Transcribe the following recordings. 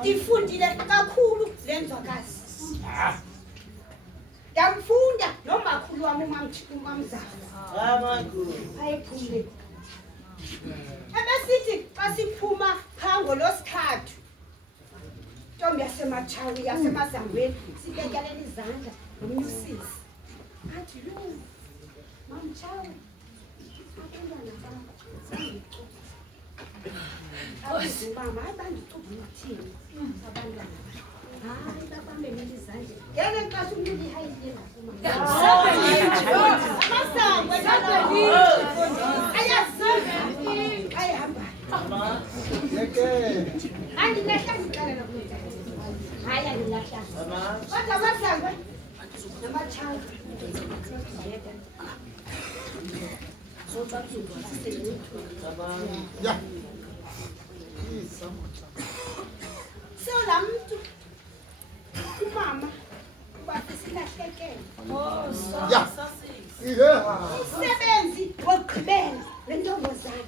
Ndifundile kakhulu lenzwakazi. Ndamfunda nomakhulu wami umamzala. Ayephumile. Ebesithi xa siphuma phango losithathu. Ntombi yasematshawi yasemazangweni sibekelele izandla nomnyusisi. Athi lo mamtshawi. Abantwana bakho. Mama, bandicupha ukuthini abantwana. Hayi babambe izandla. Ngeke ngiqashe umuntu ihayile amasango ayahamba. Andilahla ngiqala nokuza. Hayi andilahla. Kodwa amasango namachawe. Yeah. So la mntu umama bathi silahlekele. Yeah. Yeah. Umsebenzi wokugqibela lentombazana.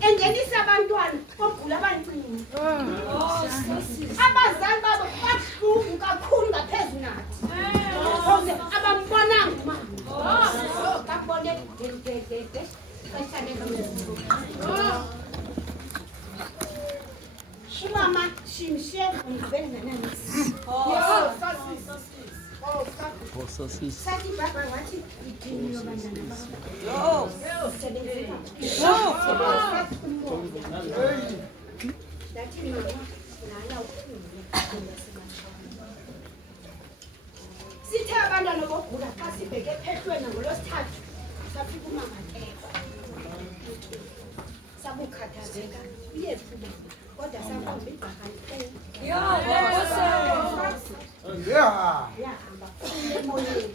Engenisa abantwana ogula abancinci. Abazali babo babuhlungu kakhulu ngaphezulu nathi. Konke abambonanga umama. Babone dededede. Mama, shimshe ngibena nanisi. Sathi baba wathi idini yobandana baba. Dathi mama nala ukhulu. Sithe abantwana bogula xa sibheke ephehlweni ngolosithathu safika umama kekho. Sabukhathazeka uyephuma kodwa sakhomba igqakhane. Yahamba emoyeni.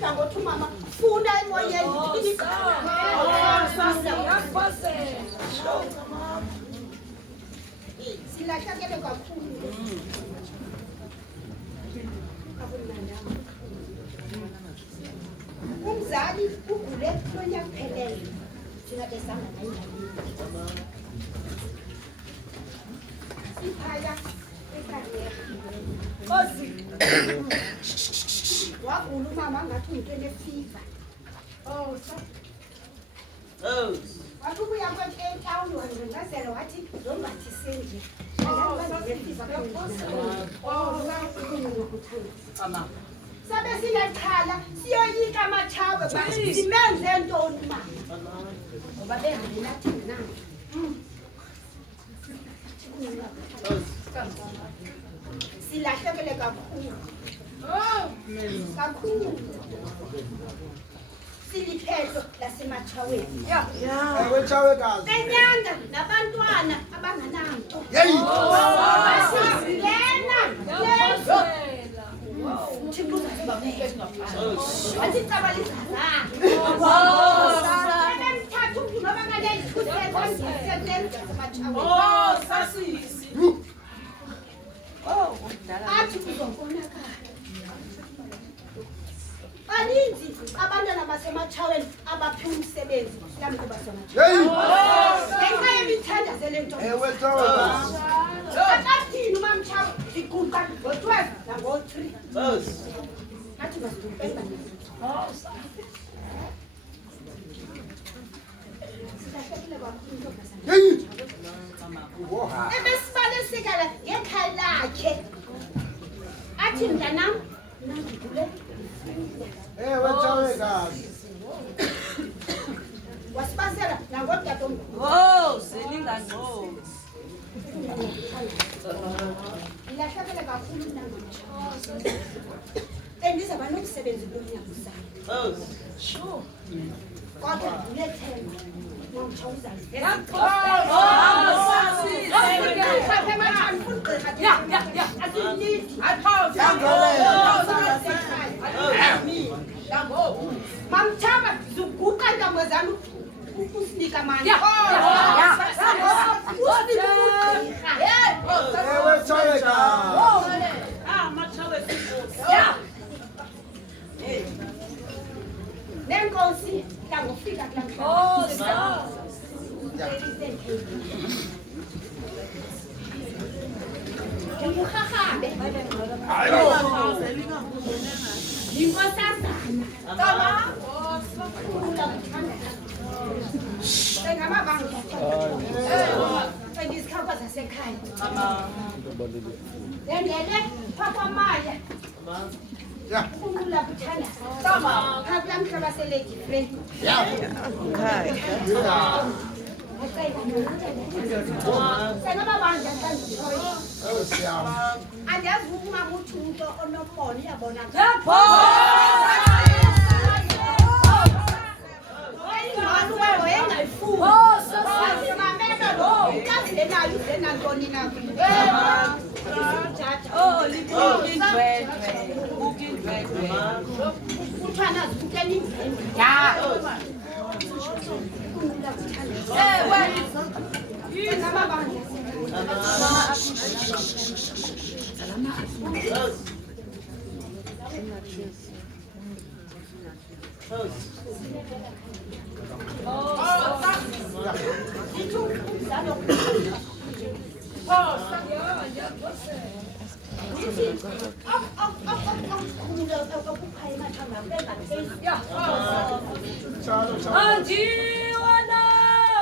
Kangothi umama funa emoyeni. Silahlakele kakhulu. Umzali ugule lonyaka uphelele. Thina besanga nayindaba. Siphaya eKariyeri. Wagula umama ngathi umuntu enefiva. Wathi ubuya kwetawuni wangazela wathi zombathise nje. Sabe sinexhala siyoyika amathaba simenze ntoni mama ngoba bengena thina silahlekele kakhulu kakhulu siliphehlo lasematshaweni enyanga nabantwana abangananto basizilena lezo wathi cabalisa emthatha umntu noba athi kuzobonakala baninzi abantwana basematshaweni abaphiwa umsebenzi lamntu ngenxa yemithandazo lento akathini umamtshawe ziguqa ngo-12 nango-3 athi bazidupela silahlekile kakhulu intombazana ebesibalekala ngekhaya lakhe athi mntanam nangigule wasibasela nangodatomkhulu ilahlekele kakhulu nangotsha bendizaba nomsebenzi kunyaka uzayo kodwa ngethemba nomtsha mamthaba zuguqa ntambo zami ukusinika mani nenkosi hlangofika ngikuhahambe yinkosazana sengamabanga sendizikhapha zasekhaya ndendele phakwamaya umula kuthanda phakulamhlaba seledi friend andiyazi uma kuthi umuntu onombono iyabona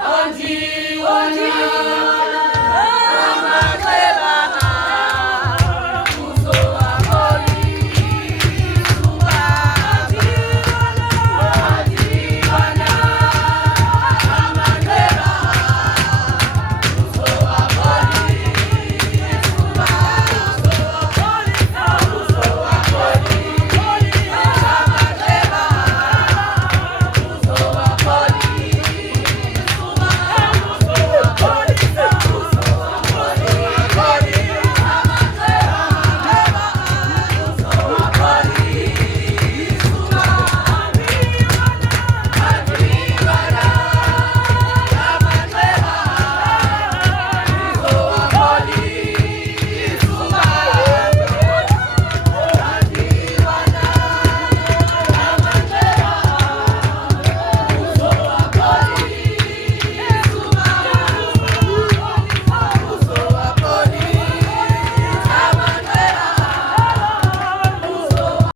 Anji,